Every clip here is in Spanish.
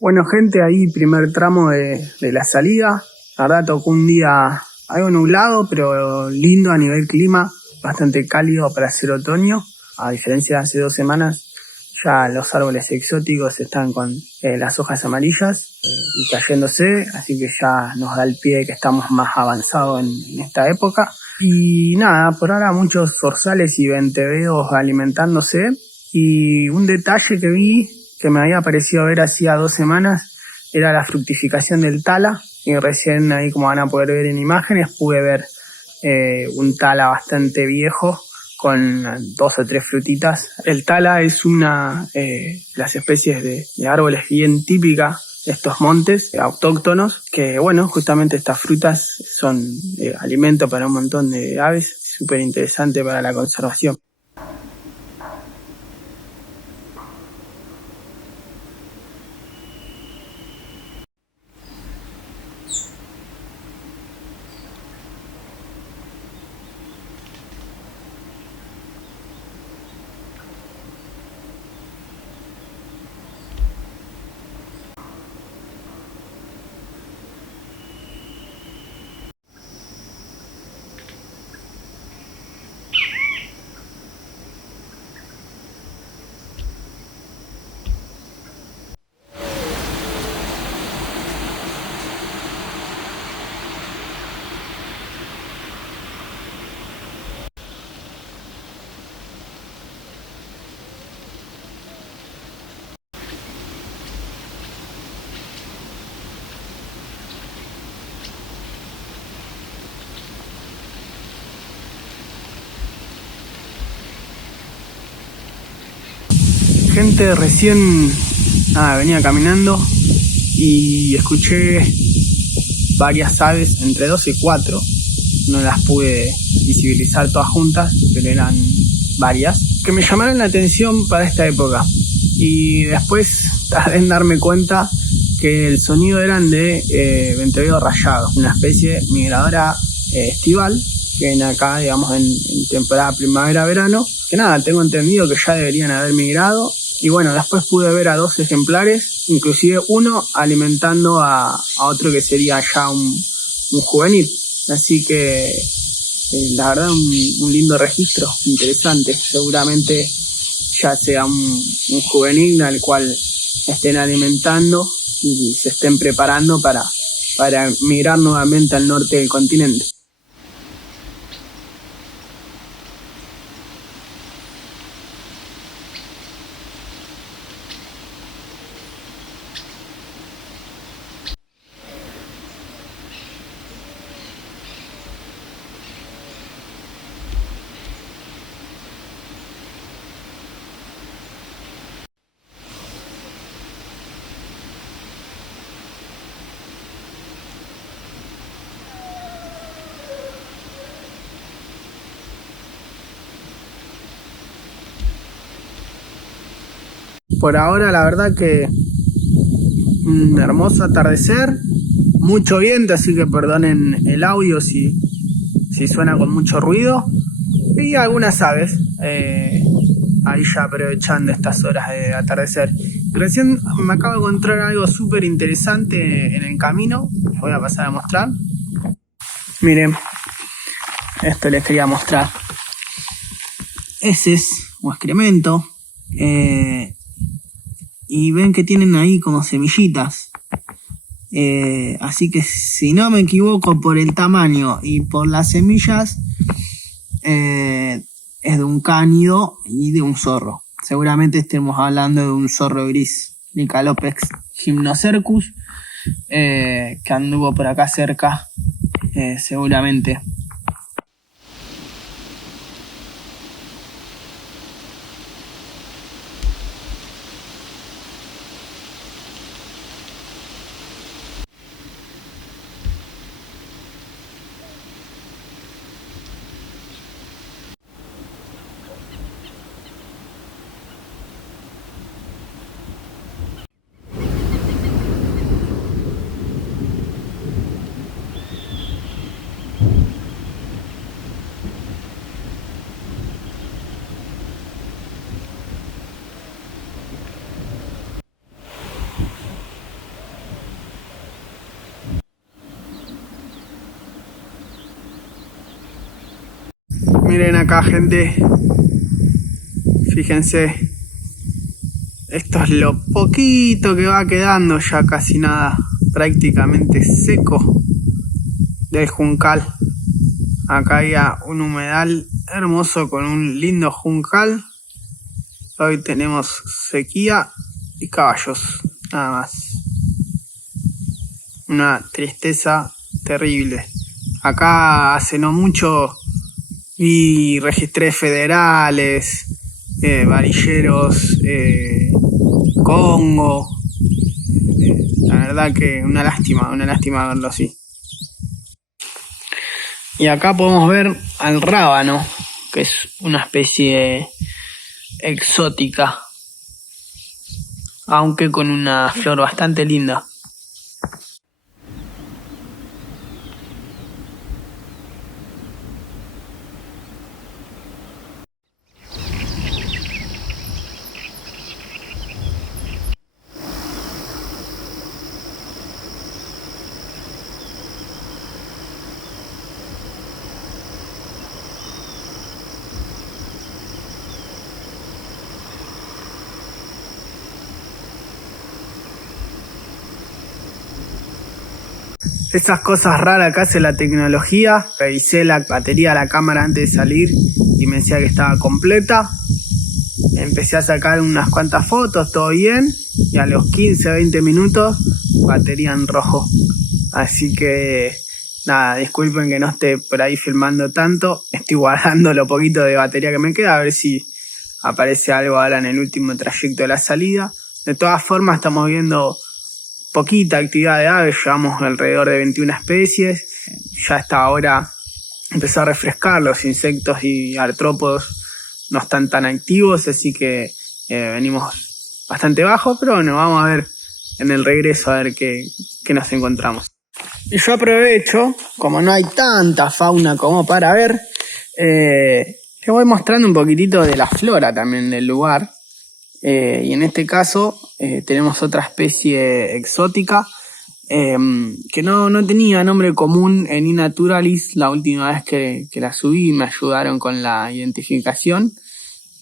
Bueno, gente, ahí primer tramo de la salida. La verdad tocó un día algo nublado, pero lindo a nivel clima, bastante cálido para ser otoño. A diferencia de hace 2 semanas, ya los árboles exóticos están con las hojas amarillas y cayéndose, así que ya nos da el pie de que estamos más avanzados en esta época. Y nada, por ahora muchos zorzales y ventevedos alimentándose. Y un detalle que vi, que me había parecido ver hacía 2 semanas, era la fructificación del tala. Y recién ahí, como van a poder ver en imágenes, pude ver un tala bastante viejo con 2 o 3 frutitas. El tala es una de las especies de árboles bien típicas de estos montes autóctonos, que bueno, justamente estas frutas son alimento para un montón de aves, súper interesante para la conservación. Gente, recién venía caminando y escuché varias aves, entre 2 y 4. No las pude visibilizar todas juntas, pero eran varias, que me llamaron la atención para esta época. Y después tardé en darme cuenta que el sonido eran de venteveo rayado, una especie migradora estival, que viene acá, digamos, en temporada primavera-verano, que nada, tengo entendido que ya deberían haber migrado. Y bueno, después pude ver a 2 ejemplares, inclusive uno alimentando a otro que sería ya un juvenil. Así que la verdad un lindo registro, interesante. Seguramente ya sea un juvenil al cual estén alimentando y se estén preparando para migrar nuevamente al norte del continente. Por ahora la verdad que un hermoso atardecer, mucho viento, así que perdonen el audio si suena con mucho ruido, y algunas aves ahí ya aprovechando estas horas de atardecer. Recién me acabo de encontrar algo súper interesante en el camino, les voy a pasar a mostrar. Miren, esto les quería mostrar. Heces o excremento. Y ven que tienen ahí como semillitas. Así que si no me equivoco por el tamaño y por las semillas, es de un cánido y de un zorro. Seguramente estemos hablando de un zorro gris, Licalopex gymnocercus, que anduvo por acá cerca, seguramente. Miren acá, gente. Fíjense. Esto es lo poquito que va quedando, ya casi nada, prácticamente seco del juncal. Acá había un humedal hermoso con un lindo juncal. Hoy tenemos sequía y caballos, nada más. Una tristeza terrible. Acá hace no mucho vi registré federales, varilleros, Congo. La verdad que una lástima verlo así. Y acá podemos ver al rábano, que es una especie exótica, aunque con una flor bastante linda. Esas cosas raras que hace la tecnología. Revisé la batería de la cámara antes de salir y me decía que estaba completa. Empecé a sacar unas cuantas fotos, todo bien, y a los 15-20 minutos batería en rojo. Así que nada, disculpen que no esté por ahí filmando tanto. Estoy guardando lo poquito de batería que me queda, a ver si aparece algo ahora en el último trayecto de la salida. De todas formas, estamos viendo poquita actividad de aves, llevamos alrededor de 21 especies. Ya a esta hora empezó a refrescar, los insectos y artrópodos no están tan activos, así que venimos bastante bajo, pero bueno, vamos a ver en el regreso a ver qué nos encontramos. Y yo aprovecho, como no hay tanta fauna como para ver, les voy mostrando un poquitito de la flora también del lugar. Y en este caso tenemos otra especie exótica que no tenía nombre común en iNaturalis. La última vez que la subí me ayudaron con la identificación,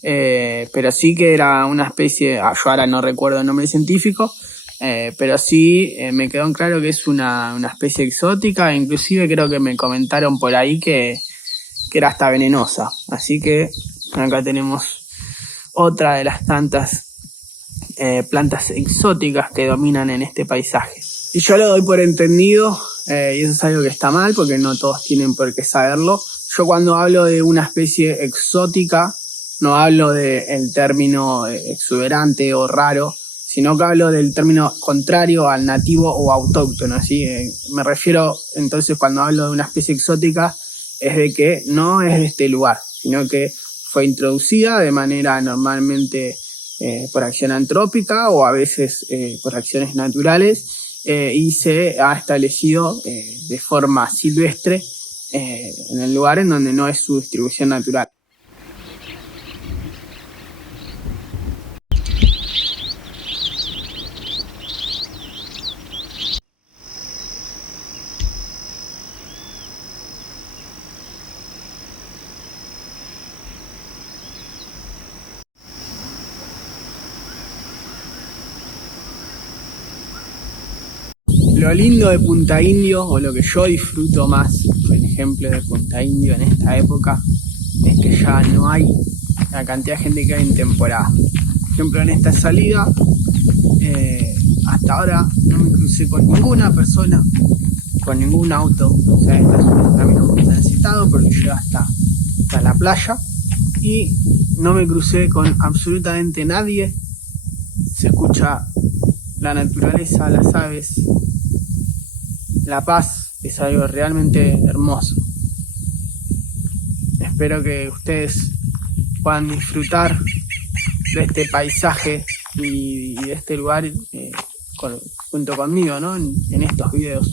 pero sí que era una especie, yo ahora no recuerdo el nombre científico, pero sí me quedó en claro que es una especie exótica. Inclusive creo que me comentaron por ahí que era hasta venenosa. Así que acá tenemos otra de las tantas plantas exóticas que dominan en este paisaje. Y yo lo doy por entendido, y eso es algo que está mal porque no todos tienen por qué saberlo. Yo cuando hablo de una especie exótica no hablo del término exuberante o raro, sino que hablo del término contrario al nativo o autóctono, ¿sí? Me refiero entonces, cuando hablo de una especie exótica, es de que no es de este lugar, sino que fue introducida de manera normalmente por acción antrópica o a veces por acciones naturales, y se ha establecido de forma silvestre en el lugar en donde no es su distribución natural. Lo lindo de Punta Indio, o lo que yo disfruto más, por ejemplo, de Punta Indio en esta época, es que ya no hay la cantidad de gente que hay en temporada. Por ejemplo, en esta salida, hasta ahora no me crucé con ninguna persona, con ningún auto. O sea, este es un camino muy transitado porque llega hasta la playa, y no me crucé con absolutamente nadie. Se escucha la naturaleza, las aves, la paz, es algo realmente hermoso. Espero que ustedes puedan disfrutar de este paisaje y de este lugar junto conmigo, ¿no? en estos videos.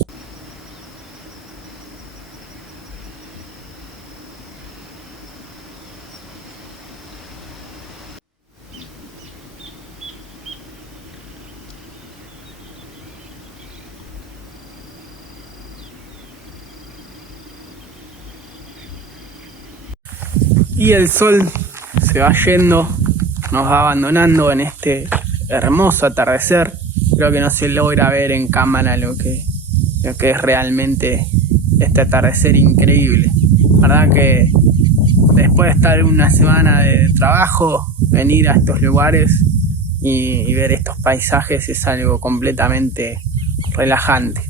Y el sol se va yendo, nos va abandonando en este hermoso atardecer. Creo que no se logra ver en cámara lo que es realmente este atardecer increíble. La verdad que después de estar una semana de trabajo, venir a estos lugares y ver estos paisajes es algo completamente relajante.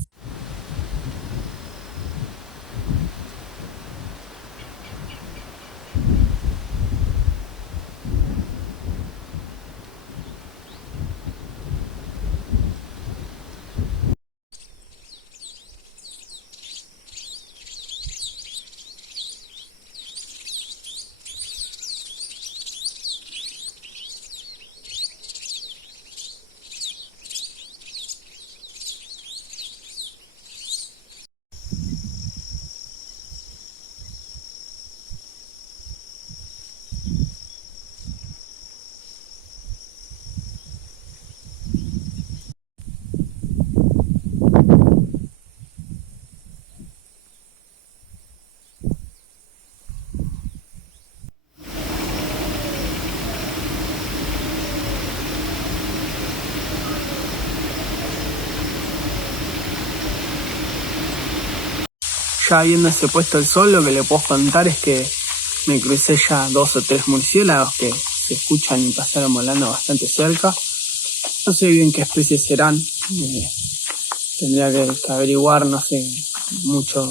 Ya habiéndose puesto el sol, lo que le puedo contar es que me crucé ya 2 o 3 murciélagos que se escuchan y pasaron volando bastante cerca. No sé bien qué especies serán, tendría que averiguar, no sé mucho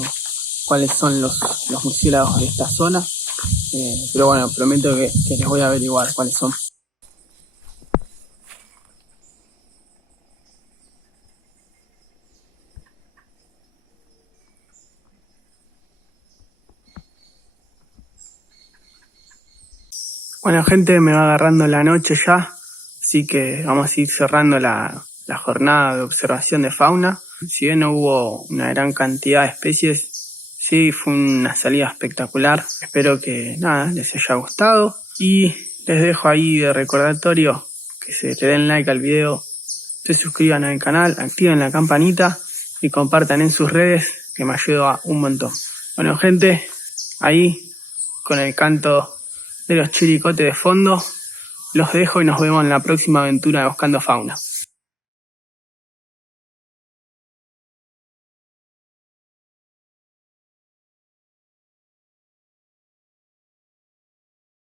cuáles son los murciélagos de esta zona, pero bueno, prometo que les voy a averiguar cuáles son. Bueno, gente, me va agarrando la noche ya, así que vamos a ir cerrando la jornada de observación de fauna. Si bien no hubo una gran cantidad de especies, sí fue una salida espectacular. Espero que les haya gustado y les dejo ahí de recordatorio que se le den like al video, se suscriban al canal, activen la campanita y compartan en sus redes, que me ayuda un montón. Bueno, gente, ahí con el canto de los chiricotes de fondo, los dejo y nos vemos en la próxima aventura de Buscando Fauna.